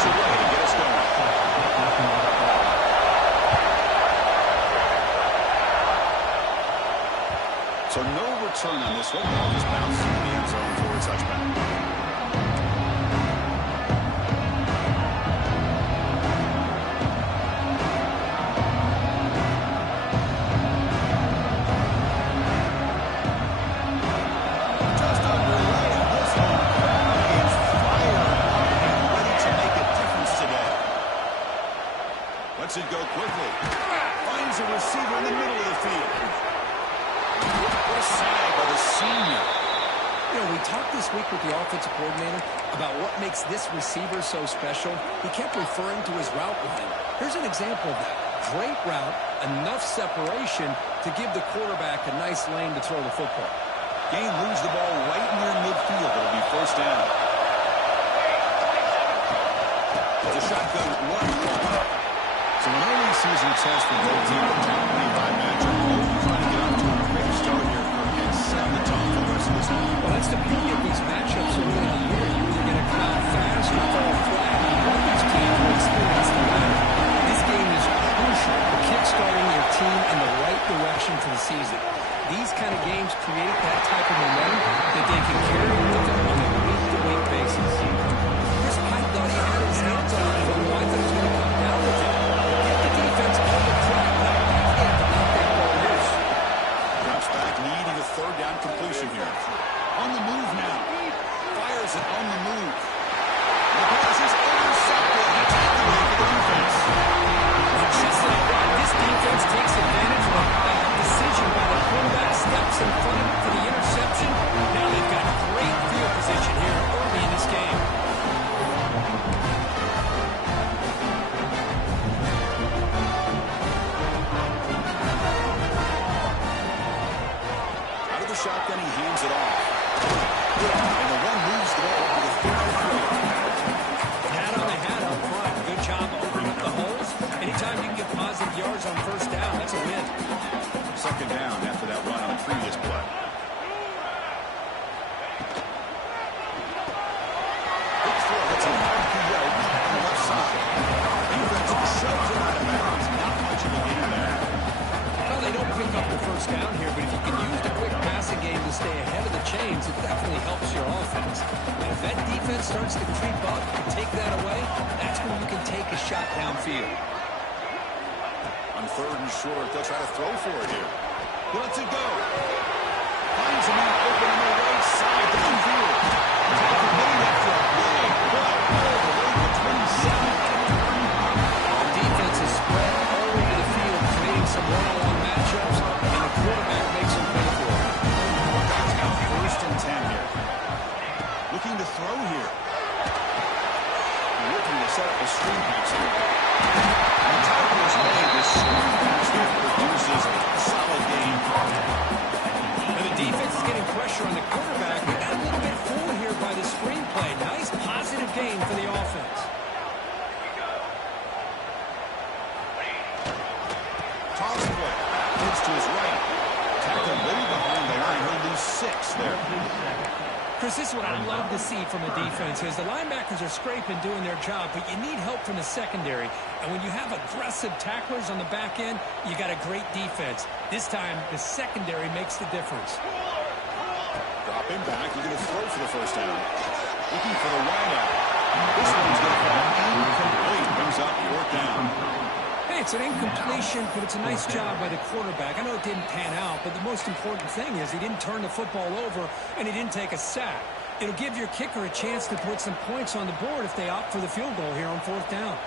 this away to get us going. So no return on this one. Ball just bounced into the end zone for a touchback. It go quickly. Finds a receiver in the middle of the field. What a side by the senior. You know, we talked this week with the offensive coordinator about what makes this receiver so special. He kept referring to his route line. Here's an example of that. Great route, enough separation to give the quarterback a nice lane to throw the football. Gain moves the ball right near midfield. It'll be first down. It's a shotgun one. So an early season test for both teams. Top 25 matchup. Both trying to get off to a great start here and set the tone for the rest of this game. Well, that's the beauty of these matchups early in the year. You're either going to come out fast or fall flat. One of these teams will experience the latter. This game is crucial for kickstarting your team in the right direction for the season. These kind of games create that type of momentum that they can carry with them on a week-to-week basis. Chris Pike thought he had his hands on it, but I thought he was going to come down with it. Defense on the track. Drops back, needing a third down completion here. On the move now. Fires it on the move. The pass is intercepted. That's away for the defense. Just like that, this defense takes advantage of a bad decision by the quarterback. Steps in front for the interception. Now they've got a great field position here early in this game. Shotgun, he hands it off. And the one moves the ball over the field. Hat on the hat up front. Good job opening up the holes. Anytime you can get positive yards on first down, that's a win. Second down after that run on the previous play. Big throw. It's a RPO on the left side. Defense shoves it out of bounds. Not much of a gain there. Well, they don't pick up the first down here, but if you can use the quick passing game to stay ahead of the chains, it definitely helps your offense. And if that defense starts to creep up and take that away, that's when you can take a shot downfield. On third and short, they'll try to throw for it here. He lets it go. Finds a man open on the right side downfield. Made it for a play. All the way to 27. The defense is spread all over the field, creating some one-on-one matchups, and the quarterback makes them pay for it. Buckeyes got first and 10 here. Looking to throw here. Looking to set up a screen pass here. And the tackle is made. This screen pass here produces a solid gain. And the defense is getting pressure on the quarterback. They got a little bit fooled here by the screen play. Nice positive gain for the offense. Toss play. Moves to his right. Tackle way behind the line. He'll lose 6 there. Chris, this is what I love to see from a defense is the linebackers are scraping, doing their job, but you need help from the secondary. And when you have aggressive tacklers on the back end, you got a great defense. This time, the secondary makes the difference. Drop him back. He's going to throw for the first down. Looking for the wide out. This one's going to fall incomplete. Brings up 4th down. Hey, it's an incompletion, but it's a nice job by the quarterback. I know it didn't pan out, but the most important thing is he didn't turn the football over and he didn't take a sack. It'll give your kicker a chance to put some points on the board if they opt for the field goal here on 4th down.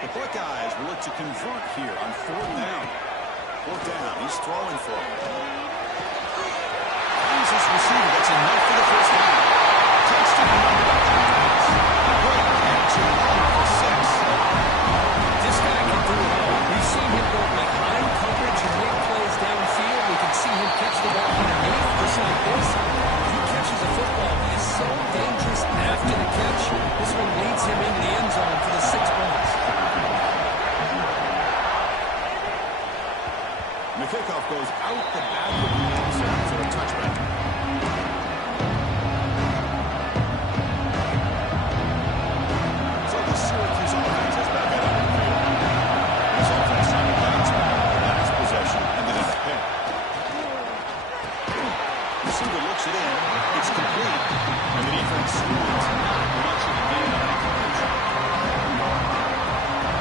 The Buckeyes will look to convert here on 4th down. 4th down. He's throwing for it. Finds his receiver. That's enough for the first down. Touchdown. Great catch and run for 6. This guy can do it all. We've seen him go behind coverage and make plays downfield. We can see him catch the ball underneath, just like this. He catches the football. He's so dangerous after the catch. This one leads him into the end zone for the 6 points. And the kickoff goes out the back of the end zone for a touchback. So the Syracuse it in. It's complete. And the defense scores not much of a gain on that completion.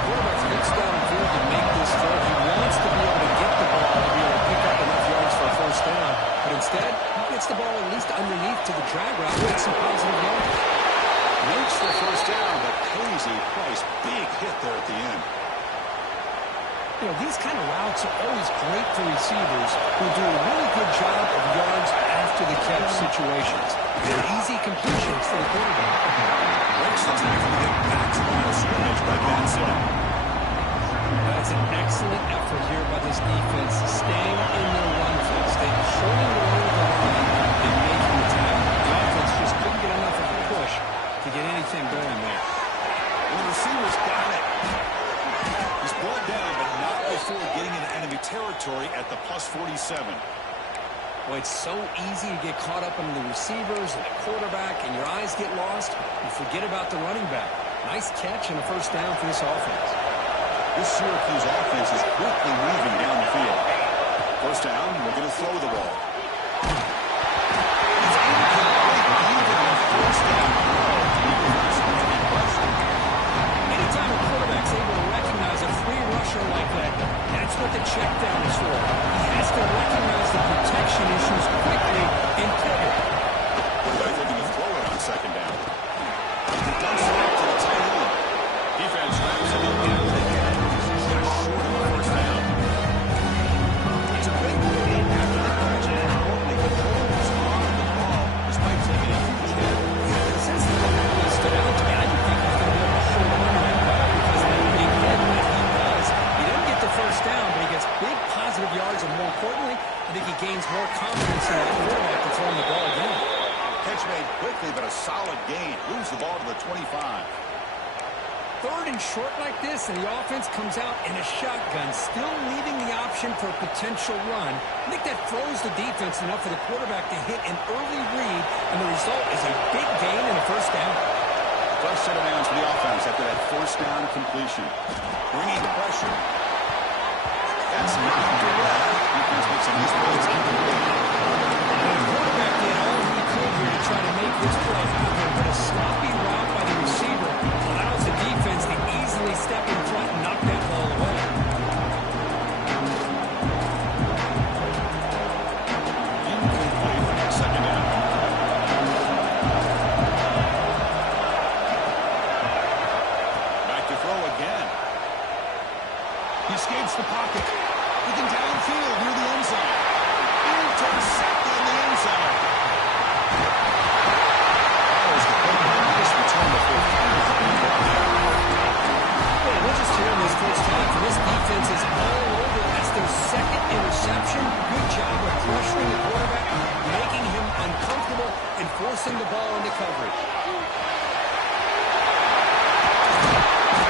Quarterback looks downfield to make this throw. He wants to be able to get the ball to be able to pick up enough yards for a first down. But instead, he gets the ball at least underneath to the drag route and makes some positive yards. Makes the first down, but pays a price. Big hit there at the end. You know, these kind of routes are always great for receivers who do a really good job of yards after the catch situations. They're easy completions for the quarterback. Breaks the tackle to get back to the line of scrimmage, but that's it. That's an excellent effort here by this defense, staying in their run fix. They're shorting the way of the line and making the tackle. The offense just couldn't get enough of a push to get anything going there. And the receiver's got it. He's brought down, but not before getting into enemy territory at the +47. Well, it's so easy to get caught up in the receivers and the quarterback, and your eyes get lost. You forget about the running back. Nice catch and a first down for this offense. This Syracuse offense is quickly moving down the field. First down, we're going to throw the ball. He's incomplete, even on first down. Anytime a quarterback's able to recognize a free rusher like that, that's what the check down is for. He has to recognize the protection issues quickly and pivot. Quarterback looking to throw it on second down. He dumps it out to the tight end. Defense wraps it up down the head. Just short of the first down. It's a big lead after the catch, and importantly, the Colts on the ball despite taking a huge hit. Since the really stood out to me, I didn't think he was going to be able to hold on to that ball because of that big hit that he does. He doesn't get the first down, but he gets big positive yards, and more importantly, I think he gains more confidence in that quarterback to throw the ball again. Catch made quickly, but a solid gain. Moves the ball to the 25. Third and short like this, and the offense comes out in a shotgun, still leaving the option for a potential run. I think that throws the defense enough for the quarterback to hit an early read, and the result is a big gain and a first down. First set of downs for the offense after that first down completion. Bringing pressure. That's knocked away. Defense makes a nice play. It's incomplete. The quarterback did all he could here to try to make this play happen, but a sloppy route by the receiver allows the defense to easily step in front and knock that ball away. Incomplete. Second down. Back to throw again. He escapes the pocket. Looking downfield near the end zone. Intercepted in the end zone. That was a nice return before finally being brought down. Well, we're just here in this first half, and this defense is all over. That's their second interception. Good job of pressuring the quarterback, making him uncomfortable, and forcing the ball into coverage.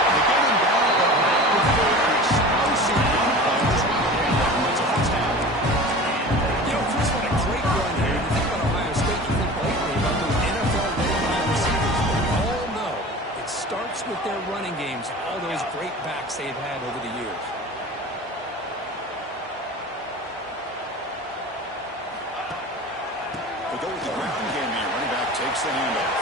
They get him down, but not before an explosive run play. This one gets a first down. You know, Chris, what a great run here. You think about Ohio State, you think lately about those NFL-ready wide receivers. We all know it starts with their running games, all those great backs they've had over the years. They go with the ground game here. Running back takes the handoff.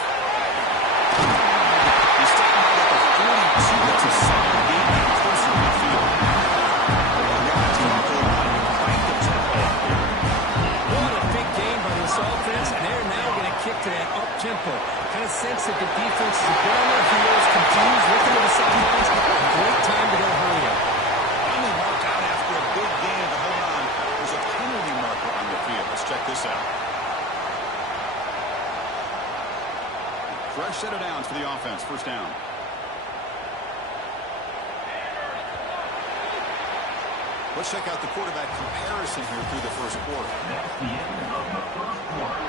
He's taken out at the 42. That's a solid gain and closer to midfield. And now it's off the line to crank the tempo up here. What a big game by this offense, and they're now going to kick to that up-tempo. Kind of sense that the defense is a bit on their heels, continues looking to the sidelines. A great time to go hurry up. Finally marked out after a big gain, but hold on. There's a penalty marker on the field. Let's check this out. Fresh set of downs for the offense. First down. Let's check out the quarterback comparison here through the first quarter. That's the end of the first quarter.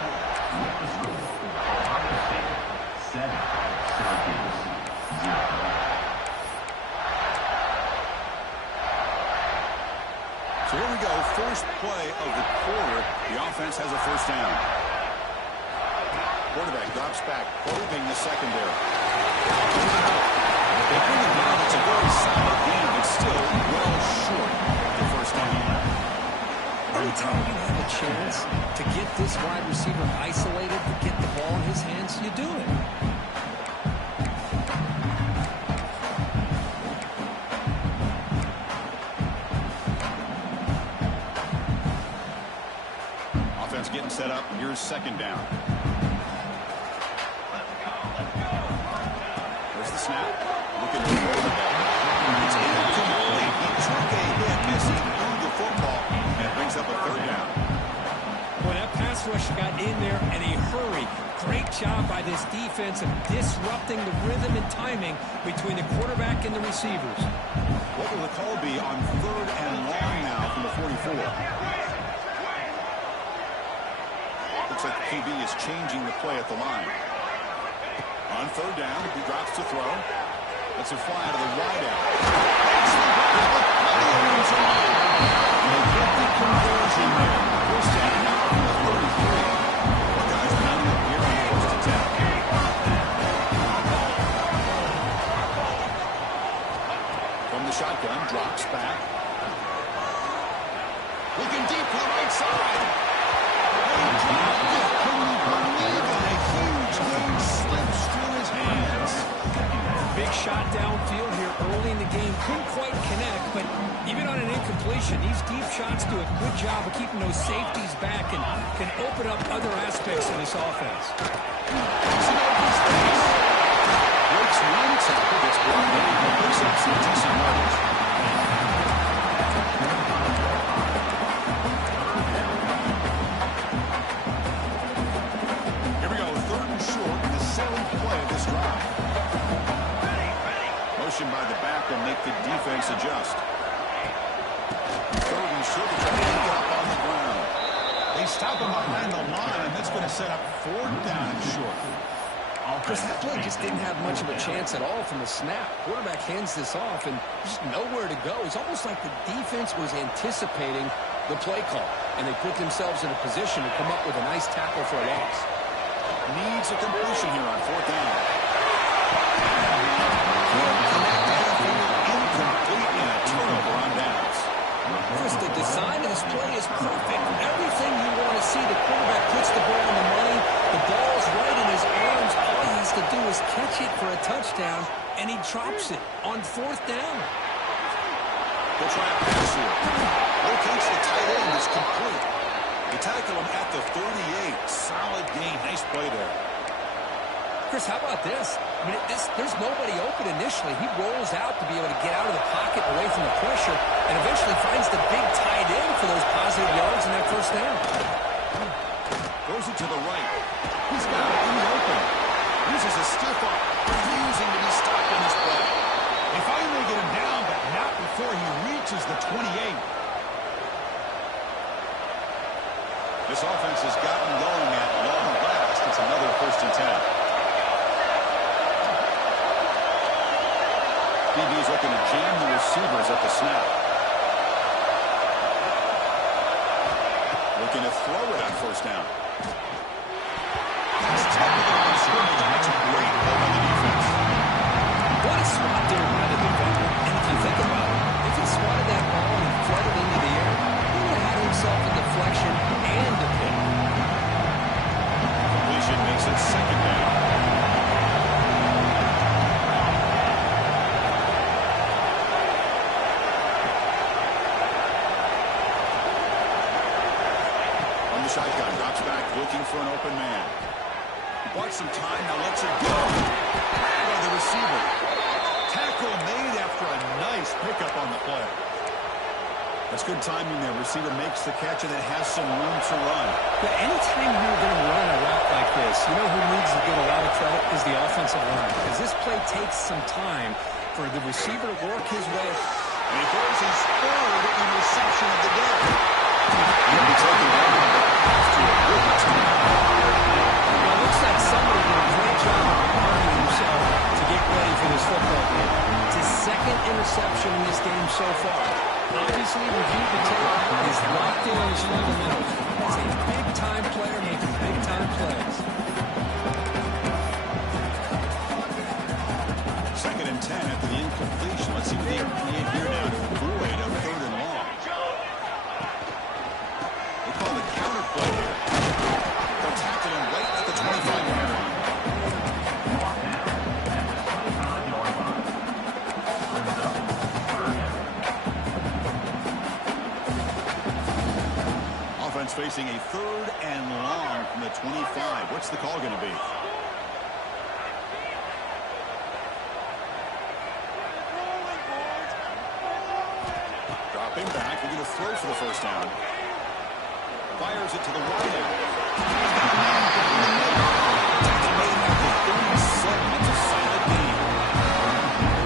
With the score, Ohio State 7, Syracuse 0. So here we go. First play of the quarter. The offense has a first down. Quarterback drops back, probing the secondary. They bring him down. It's a very solid game, but still well short of the first down. anytime you have a chance to get this wide receiver isolated, to get the ball in his hands, you do it. Offense getting set up. Here's second down. There's the snap. Looking to throw the ball. It's incomplete. He took a hit as he threw the football, and it brings up a third down. Well, that pass rush got in there in a hurry. Great job by this defense of disrupting the rhythm and timing between the quarterback and the receivers. What will the call be on third and long now from the 44? Looks like the QB is changing the play at the line. On third down, he drops to throw. Lets it fly to the wideout. They get the conversion there. First down now from the 33. Buckeyes pounding up here on first and 10. From the shotgun, drops back. Looking deep to the right side. Couldn't believe it. A huge lead slips through his hands. Big shot downfield here early in the game. Couldn't quite connect, but even on an incompletion, these deep shots do a good job of keeping those safeties back and can open up other aspects of this offense. Breaks one tackle, gets blocked in, and picks up some decent yardage. Here we go, third and short, the seventh play of this drive. Motion by the back will make the defense adjust. Third and short, they try to pick it up on the ground. They stop him behind the line, and that's going to set up fourth down and short. Chris, that play just didn't have much of a chance at all from the snap. Quarterback hands this off, and just nowhere to go. It's almost like the defense was anticipating the play call, and they put themselves in a position to come up with a nice tackle for a loss. Needs a completion here on fourth down. Incomplete and a turnover on downs. Chris, the design of this play is perfect. Everything you want to see. The quarterback puts the ball on the money. The ball's right in his arms. All he has to do is catch it for a touchdown, and he drops it on fourth down. They'll try a pass here. Locates the tight end. Is complete. They tackle him at the 38. Solid gain. Nice play there. Chris, how about this? I mean, there's nobody open initially. He rolls out to be able to get out of the pocket away from the pressure and eventually finds the big tight end for those positive yards in that first down. Throws it to the right. He's got it in the open. Uses a stiff arm, refusing to be stopped in this play. They finally get him down, but not before he reaches the 28. This offense has gotten going at long last. It's another first and 10. CFB is looking to jam the receivers at the snap. Looking to throw it on first down. He's technical on scrimmage. Makes a great play by the defense. What a swat there by the defender. And if you think about it, if he swatted that ball and flooded into the air, he would have had himself a deflection and a pick. Completion makes it second down. Shotgun drops back, looking for an open man. He bought some time, now lets it go. By the receiver. Tackle made after a nice pickup on the play. That's good timing there. Receiver makes the catch and then has some room to run. But anytime you're going to run a route like this, you know who needs to get a lot of credit is the offensive line. Because this play takes some time for the receiver to work his way. And he throws his third interception of the day. He'll be taken down after a good time. Well, it looks like somebody did a great job of preparing himself to get ready for this football game. It's his second interception in this game so far. Obviously, reviewed the tape, is locked in on his fundamentals. He's a big-time player making big-time plays. Second and 10 after the incompletion. Let's see what they create here now to avoid a third and long. offense facing a 3rd and long from the 25. What's the call going to be? Dropping back. We're going to throw for the first down. Fires it to the wide end. That's a solid lead.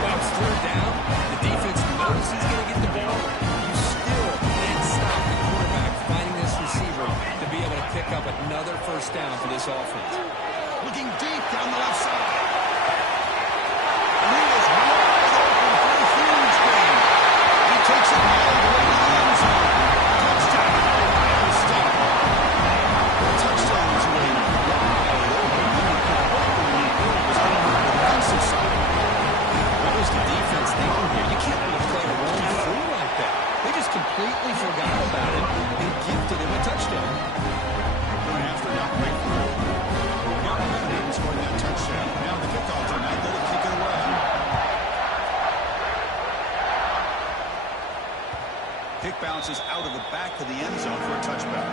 Well, it's 3rd down. The defense knows he's going to get the ball. You still can't stop the quarterback finding this receiver to be able to pick up another first down for this offense. Looking deep down the left side. And he is wide open for a huge gain. He takes it all the way to the end zone. Touchdown, Ohio State. Touchdown to a wide open lead. Hopefully, it was on the defensive side. What was the defense thinking here? You can't let a player roam through like that. They just completely forgot about it and gifted him a touchdown. Going after that right through. Menace scored that touchdown. Now the kickoff time out there to kick it away. Kick bounces out of the back of the end zone for a touchback.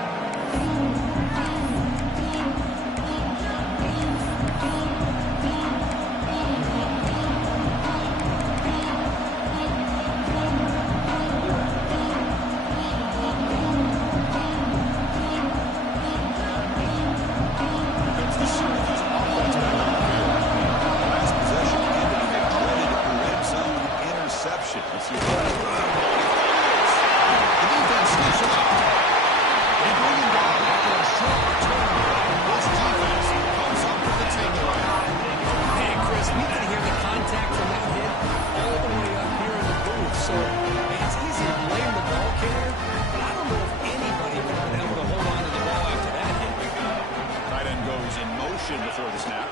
It's the Syracuse offense back on the field. Last possession ended in a dreaded red zone interception. Let's see what the defense sneaks it up. They bring him down after a short return. This defense comes up with the takeaway. Hey, Chris, we can hear the contact from that hit all the way up here in the booth. So it's easy to blame the ball carrier, but I don't know if anybody would have been able to hold on to the ball after that hit. Tight end goes in motion before the snap.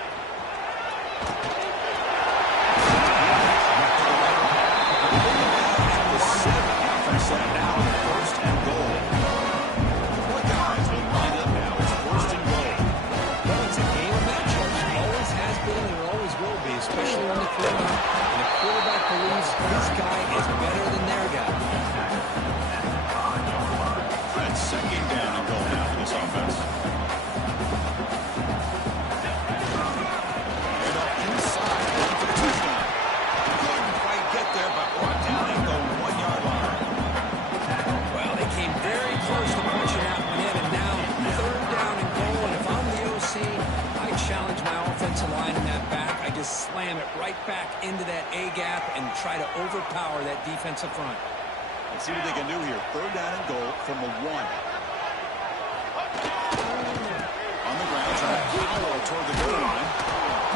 The 7 from set now on 1st and goal. Look out, as they line up now. It's 1st and goal. Well, it's a game of matchups. It always has been and it always will be, especially on the quarterback. And the quarterback believes his guy is better than their guy. That's 2nd down and goal now for this offense. And up inside, looking for the touchdown. Couldn't quite get there, but brought down at the 1-yard line. Well, they came very close to punching that one in, and now 3rd down and goal. And if I'm the OC, I challenge my offensive line in that back. I just slam it right back into that A-gap and try to overpower that defensive front. Let's see what they can do here. 3rd down and goal from the 1. On the ground, trying to power toward the goal line.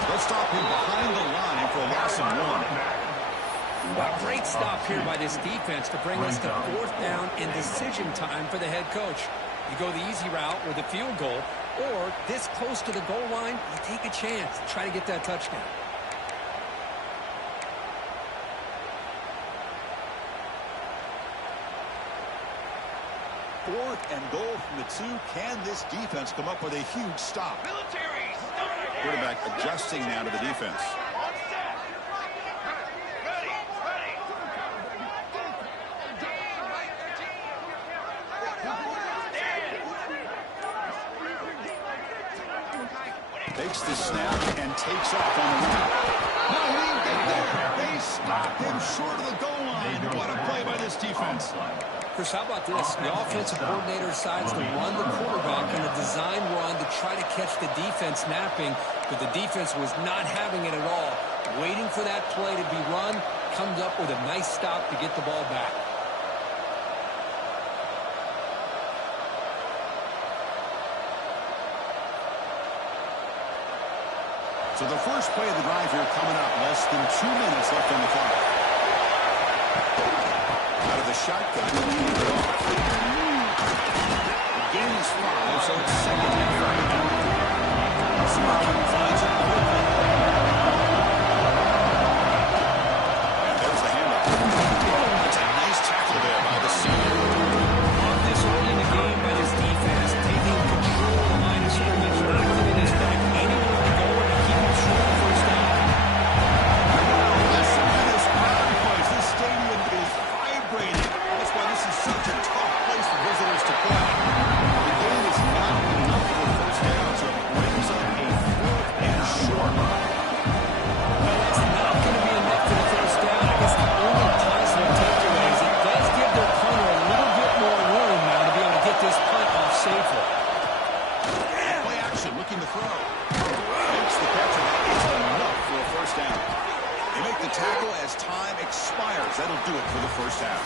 They'll stop him behind the line for a loss of 1. Well, great stop here by this defense to bring us to 4th down and decision time for the head coach. You go the easy route with a field goal, or this close to the goal line, you take a chance. Try to get that touchdown. Fourth and goal from the 2. Can this defense come up with a huge stop? Quarterback adjusting now to the defense. Takes the snap and takes off on the run. No, he didn't get there. They stopped him short of the goal line. What a play by this defense. Chris, how about this? The offensive coordinator decides to run the quarterback on a design run to try to catch the defense napping, but the defense was not having it at all. Waiting for that play to be run, comes up with a nice stop to get the ball back. So the first play of the drive here coming up. Less than 2 minutes left on the clock. Out of the shotgun. The gain is 5, so it's 2nd and 5. Syracuse finds it quickly. And there's the handoff. That's a nice tackle there by the senior. On this early in the game by this defense, taking control of the line of scrimmage, not giving this back anywhere to go, and keeping short of first down. Listen to this crowd noise. This stadium is vibrating. That's why this is such a tough place for visitors to play. throw. Makes the catch, and that is enough for a first down. They make the tackle as time expires. That'll do it for the first half.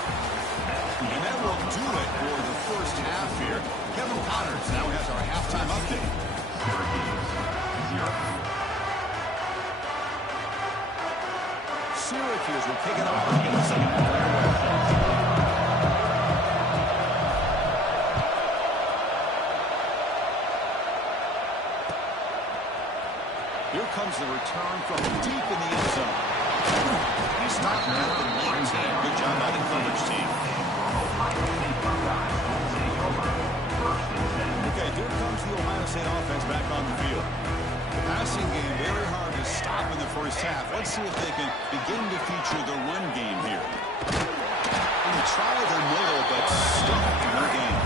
And that will do it for the first half here. Kevin Connors now has our halftime update. Syracuse will kick it off in the second half. Here comes the return from deep in the end zone. He's stopped at the 19. Good job by the coverage team. Okay, here comes the Ohio State offense back on the field. The passing game very hard to stop in the first half. Let's see if they can begin to feature the run game here. And try the middle, but stuck in their game.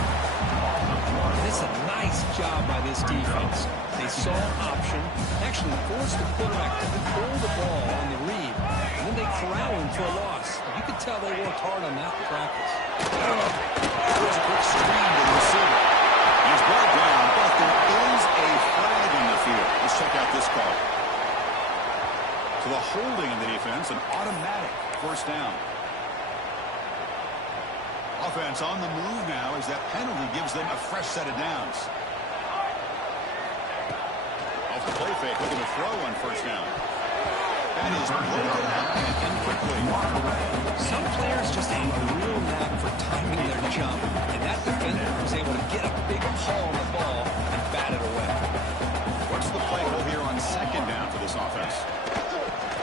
This is a nice job by this defense. They saw option, actually forced the quarterback to pull the ball on the read, and then they corral him for a loss. You could tell they worked hard on that in practice. There's a quick screen to the receiver. He's brought down, but there is a flag in the field. Let's check out this call. So the holding in the defense, an automatic first down. Offense on the move now as that penalty gives them a fresh set of downs. Off the play fake, looking to throw on first down. That is broken out and quickly. Some players just have a real knack for timing their jump, and that defender was able to get a big pull on the ball and bat it away. What's the play call here on second down for this offense?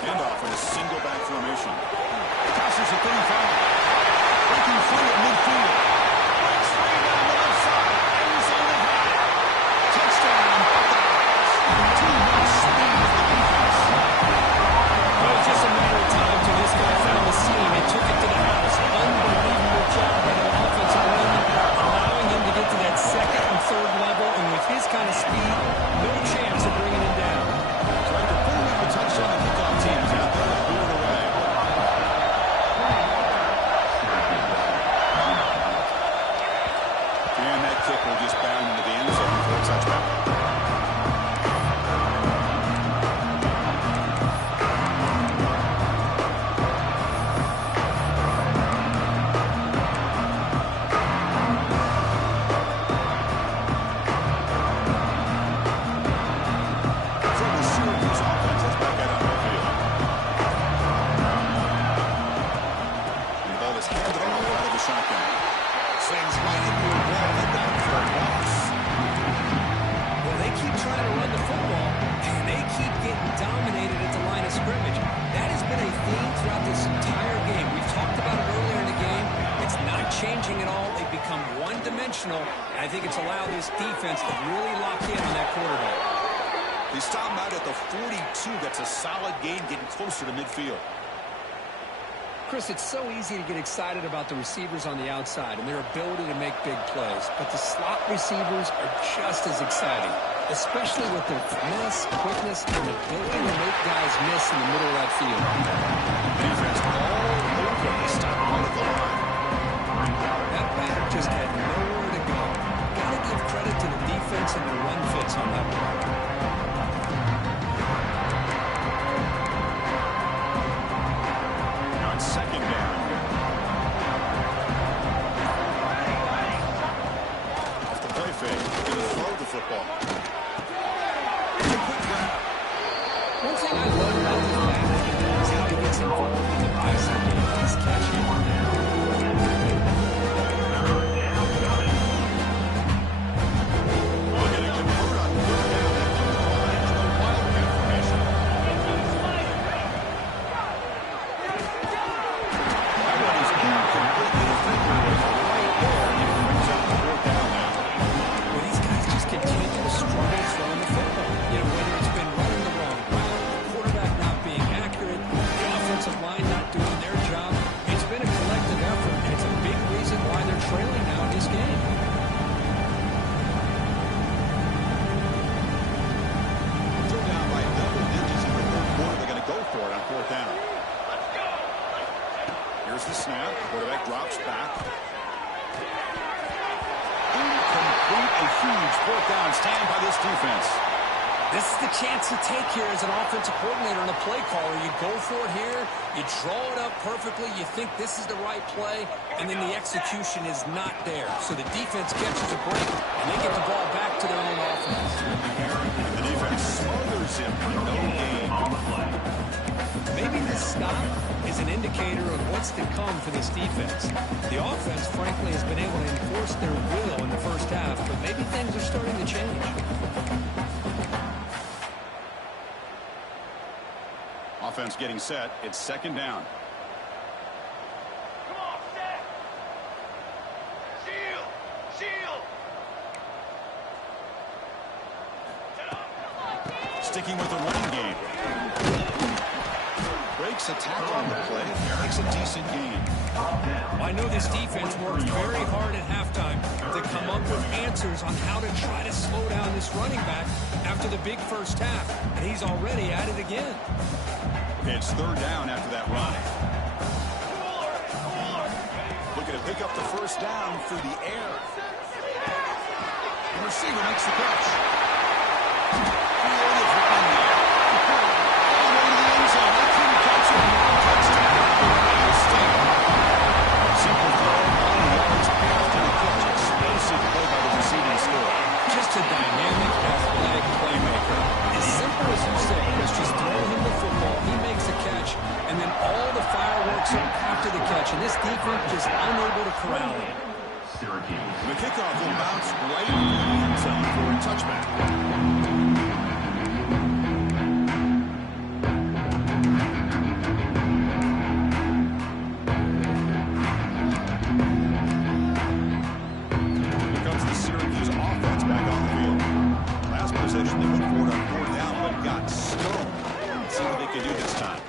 Handoff with a single back formation. Passes at 35. Breaking free at midfield. Breaks free down the left side. Arizona high. Touchdown, Buckeyes. Too much speed for the defense. Well, it's just a matter of time till this guy found the seam and took it to the house. Unbelievable job by the offensive lineman, allowing him to get to that second and third level, and with his kind of speed, no chance of bringing him down. So after putting up a touchdown, the kickoff team is out there to boot away. And that kick will just bound into the end zone for a touchdown. So the Syracuse offense is back out on the field. And the ball is handed off out of the shotgun. Sends right into a ball head down for a loss. Well, they keep trying to run the football, and they keep getting dominated at the line of scrimmage. That has been a theme throughout this entire game. We've talked about it earlier in the game. It's not changing at all. They've become one-dimensional, and I think it's allowed this defense to really lock in on that quarterback. They stop him out at the 42. That's a solid gain, getting closer to midfield. Chris, it's so easy to get excited about the receivers on the outside and their ability to make big plays, but the slot receivers are just as exciting, especially with their finesse, quickness, and ability to make guys miss in the middle of that field. Defense all over the stop one at the line. That batter just had nowhere to go. Got to give credit to the defense and the run fits on that one. On second down. Off the play fake. Going to throw the football. One thing I love about this batter is how he gets involved in the passing game. He's catching. Here's the snap. Quarterback drops back. Incomplete. A huge fourth down stand by this defense. This is the chance you take here as an offensive coordinator and a play caller. You go for it here, you draw it up perfectly, you think this is the right play, and then the execution is not there. So the defense catches a break, and they get the ball back to their own offense. The defense smothers him for no gain. Maybe this stop is an indicator of what's to come for this defense. The offense, frankly, has been able to enforce their will in the first half, but maybe things are starting to change. Offense getting set. It's second down. Come on, set. Shield. Shield. Sticking with the running game. Breaks a tackle on the play. Makes a decent gain. I know this defense worked very hard at halftime to come up with answers on how to try to slow down this running back after the big first half. And he's already at it again. It's third down after that run. Looking to pick up the first down through the air. The receiver makes the catch. Creative run there. All the way to the end zone. They couldn't catch him. Touchdown. Simple throw. 9 yards after the catch. Explosive play by the receiving score. Just a dynamic, athletic playmaker. As simple as you say, it's just throw him the football, he makes a catch, and then all the fireworks are after the catch. And this defense just unable to corral him. Syracuse. The kickoff will bounce right in the end zone for a touchback. Here comes the Syracuse offense back on the field. Last possession, they went for it on fourth down, but got stoned. Let's see what they can do this time.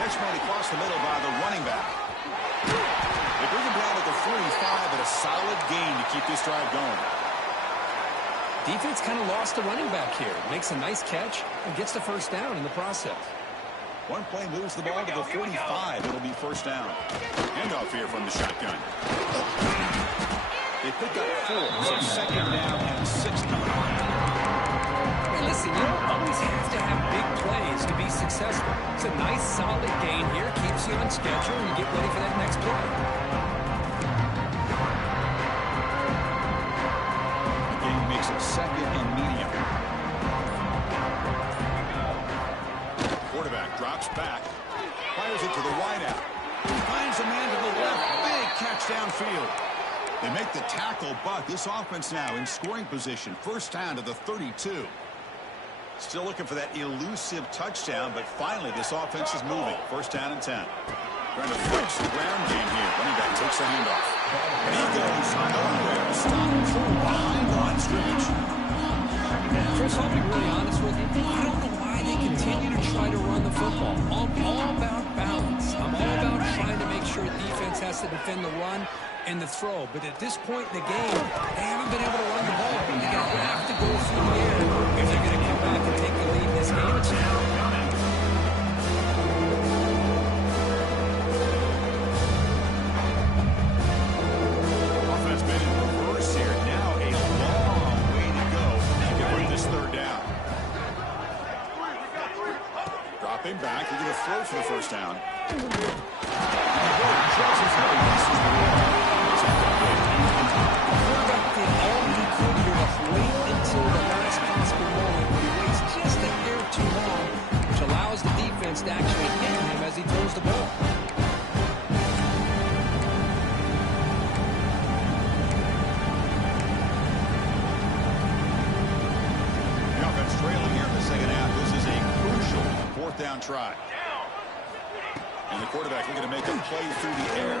Catch made across the middle by the running back. They bring him down at the 45, but a solid gain to keep this drive going. Defense kind of lost the running back here. Makes a nice catch and gets the first down in the process. One play moves the ball to the 45. It'll be first down. Handoff here from the shotgun. They pick up 4, so second down and 6 coming on. Hey, listen, you don't always have to have big plays to be successful. It's a nice, solid gain here. Keeps you on schedule, and you get ready for that next play. The game makes it second and medium. Quarterback drops back. Fires it to the wideout. Finds a man to the left. Big catch downfield. They make the tackle, but this offense now in scoring position. First down to the 32. Still looking for that elusive touchdown, but finally this offense is moving. First down and 10. Trying to fix the ground game here. Running back takes the handoff. And he goes nowhere. Stopped behind the line of scrimmage. Chris, I'll be really honest with you. I don't know why they continue to try to run the football. I'm all about balance. I'm all about trying to make sure defense has to defend the run and the throw. But at this point in the game, they haven't been able to run the ball. They're going to have to go through the air if they're going to come back and take the lead in this game. It's Offense been in reverse here. Now a long way to go to get rid of this third down. Dropping back. He's going to throw for the first down. until the last possible moment, but he waits just a hair too long, which allows the defense to actually hit him as he throws the ball. The offense trailing here in the second half. This is a crucial fourth down try. And the quarterback looking to make a play through the air.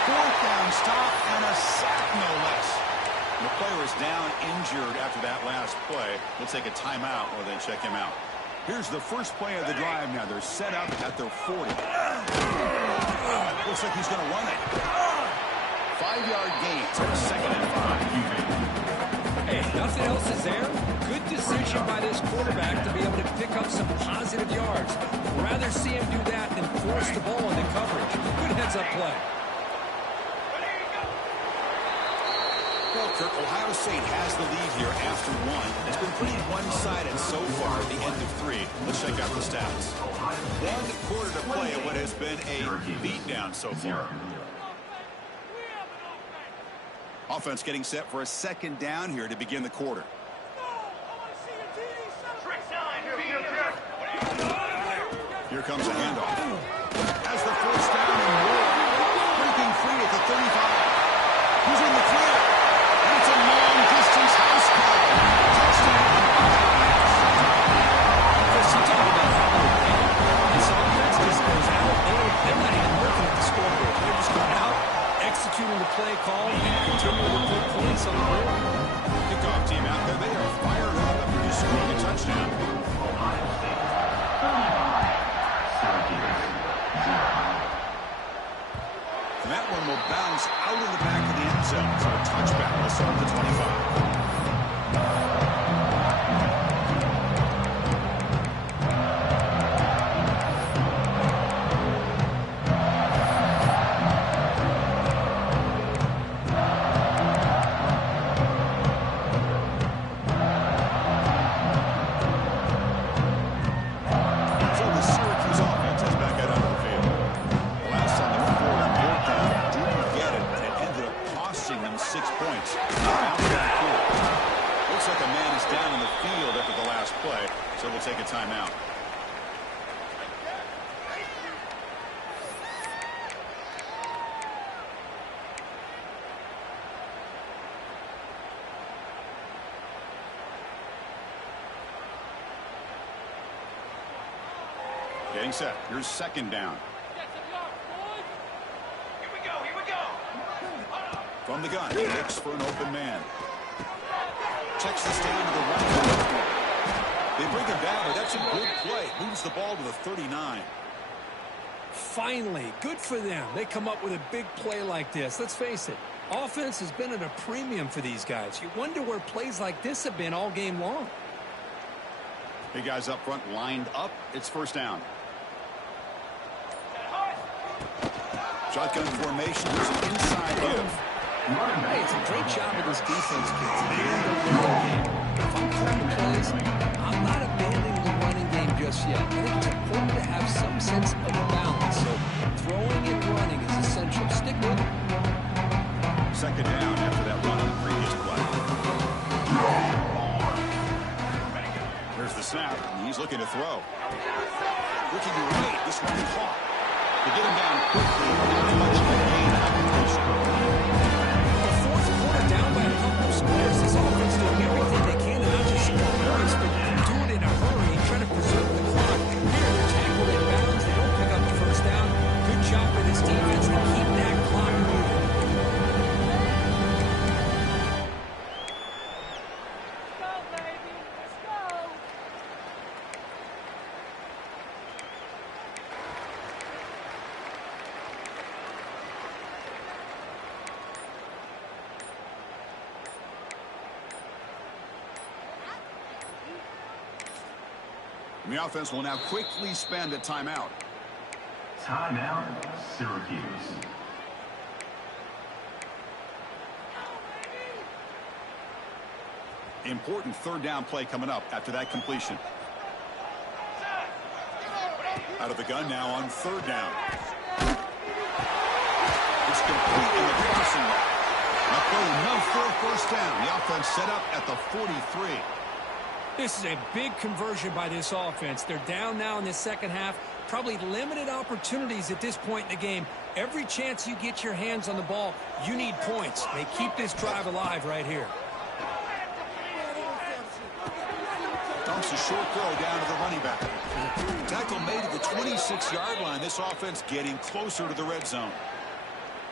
Fourth down stop and a sack, no less. The player is down injured after that last play. We'll take a timeout while they check him out. Here's the first play of the drive now. They're set up at their 40. Looks like he's going to run it. 5-yard gain. Second and 5. Hey, nothing else is there. Good decision by this quarterback to be able to pick up some positive yards. Rather see him do that than force the ball into coverage. Good heads-up play. Well, record, Ohio State has the lead here after one. It's been pretty one-sided so far at the end of three. Let's check out the stats. 1 quarter to play in what has been a beatdown so far. Offense getting set for a second down here to begin the quarter. Here comes a handoff. Has the first down and more. Breaking free at the 35. He's in the clear. And it's a long-distance house call. Touchdown. Chris, you talk about how they can. This offense just goes out. They're not even looking at the scoreboard. They're just going out, executing the play call, and continuing to put points on the board. Kickoff team out there. They are fired up after scoring a touchdown. Ohio State 35, Syracuse 0. And that one will bounce out of the back of the end zone for a touchback. We'll start at the 25. So the Syracuse offense is back out on the field. The last time they were forward on third down, didn't get it, and it ended up costing them 6 points. Looks like a man is down in the field after the last play, so we'll take a timeout. Getting set. Here's second down. Here we go. From the gun, he looks for an open man. Checks this down to the right. They bring him down, but that's a good play. Moves the ball to the 39. Finally, good for them. They come up with a big play like this. Let's face it, offense has been at a premium for these guys. You wonder where plays like this have been all game long. Big guys up front lined up. It's first down. Shotgun formation. There's an inside give. Hey, it's a great job of this defense, kids. If I'm calling plays, I'm not abandoning the running game just yet. I think it's important to have some sense of balance. So throwing and running is essential. Stick with it. Second down after that run on the previous play. There's the snap. He's looking to throw. Looking to wait. This one caught. To get him down quickly. Not much of a gain on completion. The fourth quarter down by a couple of scores. This offense doing everything they can to not just score points, but do it in a hurry and try to preserve the clock. Here they're tackled in bounds. They don't pick up the first down. Good job by this defense to keep that clock moving. And the offense will now quickly spend a timeout. Timeout, Syracuse. Important third down play coming up after that completion. Out of the gun now on third down. It's complete in the crossing line. Not quite enough for a first down. The offense set up at the 43. This is a big conversion by this offense. They're down now in the second half. Probably limited opportunities at this point in the game. Every chance you get your hands on the ball, you need points. They keep this drive alive right here. Dumps a short throw down to the running back. Tackle made at the 26-yard line. This offense getting closer to the red zone.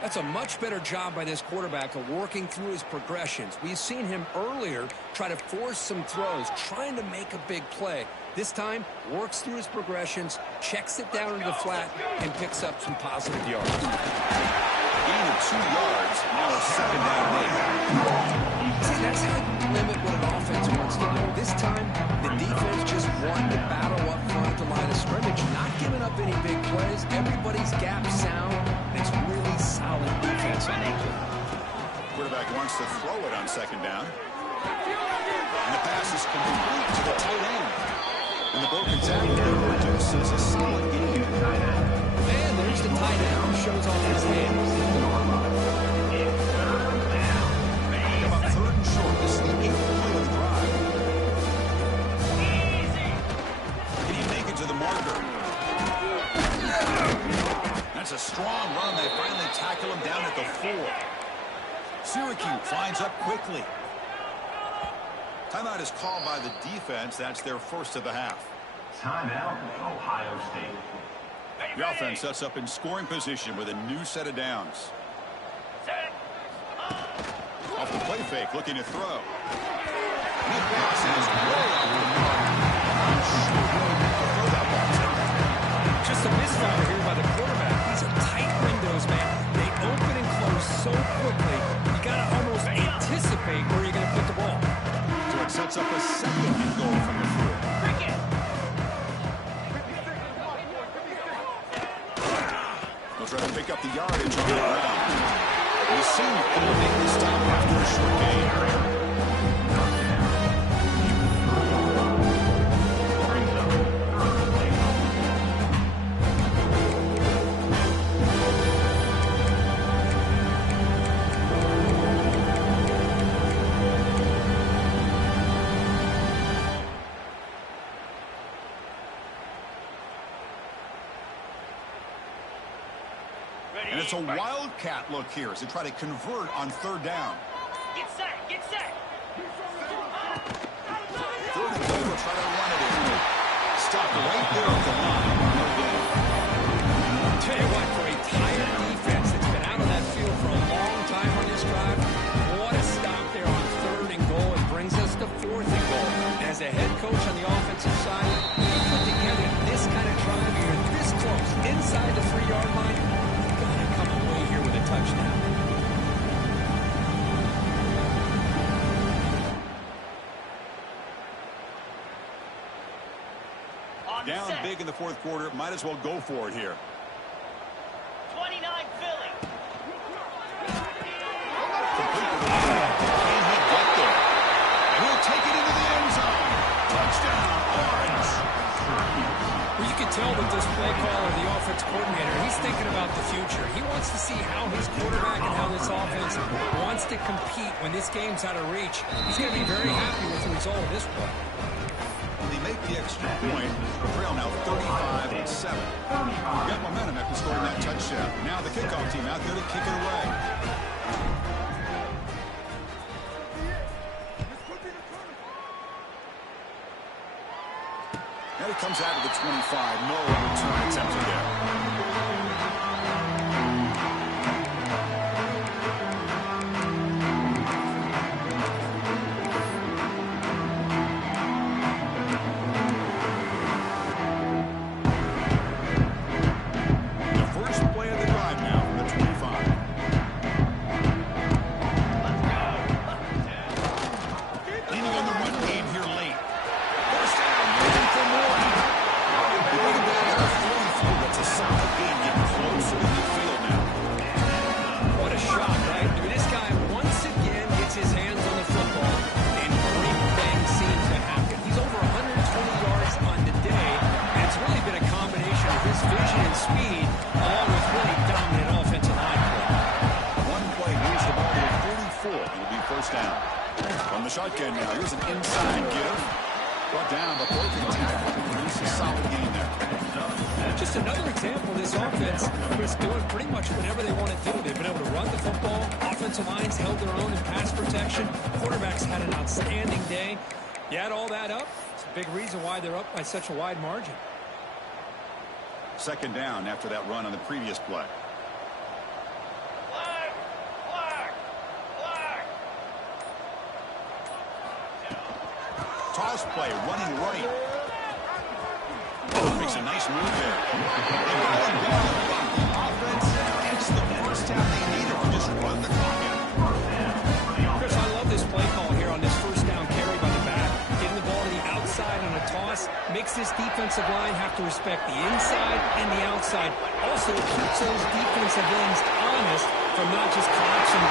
That's a much better job by this quarterback of working through his progressions. We've seen him earlier try to force some throws, trying to make a big play. This time, works through his progressions, checks it down into the flat, and picks up some positive yards. Gain of 2 yards, now a second down lead. See, that's how you limit what an offense wants to do. This time, the defense just wanted to battle up front at the line of scrimmage, not giving up any big plays. Everybody's gap sound, and it's really solid defense on that play. Quarterback quarterback wants to throw it on second down. And the pass is complete to the tight end. And the broken tackle produces a solid game. And there's the tight end who shows off his hands. About third and short. This is the 8th play of the drive. Can he make it to the marker? That's a strong run. They finally tackle him down at the 4. Syracuse finds up quickly. Timeout is called by the defense. That's their first of the half. Timeout, Ohio State. The offense sets up in scoring position with a new set of downs. Off the play fake, looking to throw. And that pass is way off the mark. I'm sure he'll throw that ball to. Just a misfire here by the quarterback. These are tight windows, man. They open and close so quickly. You got to almost anticipate where you're going to put the ball. So it sets up a second and goal from the 4. They'll try to pick up the yardage on the ground. We seem to make this stop after a short game. And it's a wildcat look here as they try to convert on third down. Get set, get set. Third and goal, they'll try to run it in. Stop right there at the line. No gain. Tell you what, for a tired defense that's been out of that field for a long time on this drive, what a stop there on third and goal. It brings us to fourth and goal. As a head coach on the offensive side, when you put together this kind of drive, you're this close, inside the 3-yard line, touchdown. Down big in the fourth quarter. Might as well go for it here. 29 Philly. Complete with the ball. Can he get there? He'll take it into the end zone. Touchdown, Orange. Well, you can tell with this play caller, the offense coordinator, he's thinking about the future. He wants to see how his quarterback and how this offense wants to compete when this game's out of reach. He's going to be very happy with the result of this play. They make the extra point. Trail now 35-7. Got momentum after scoring that touchdown. Now the kickoff team out there to kick it away. And it comes out of the 25. No return attempted there. Shotgun now. Here's an inside give. Brought down, but broken tackle. Produces a solid gain there. Just another example of this offense is doing pretty much whatever they want to do. They've been able to run the football. Offensive lines held their own in pass protection. Quarterbacks had an outstanding day. You add all that up, it's a big reason why they're up by such a wide margin. Second down after that run on the previous play. Toss play, running right. Oh, makes a nice move there. They're going down. The offense gets the first down they needed to just run the clock out. Chris, I love this play call here on this first down carry by the back. Getting the ball to the outside on a toss makes this defensive line have to respect the inside and the outside. Also keeps those defensive ends honest from not just collapsing